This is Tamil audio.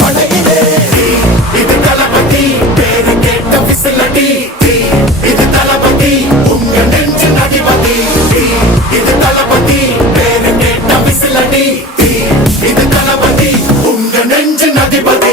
படையிலே இது தளபதி பேரு கேட்ட விசிலடி இது தளபதி உங்க நெஞ்சின் அதிபதி இது தளபதி பேரு கேட்ட விசிலடி இது தளபதி உங்க நெஞ்சின் அதிபதி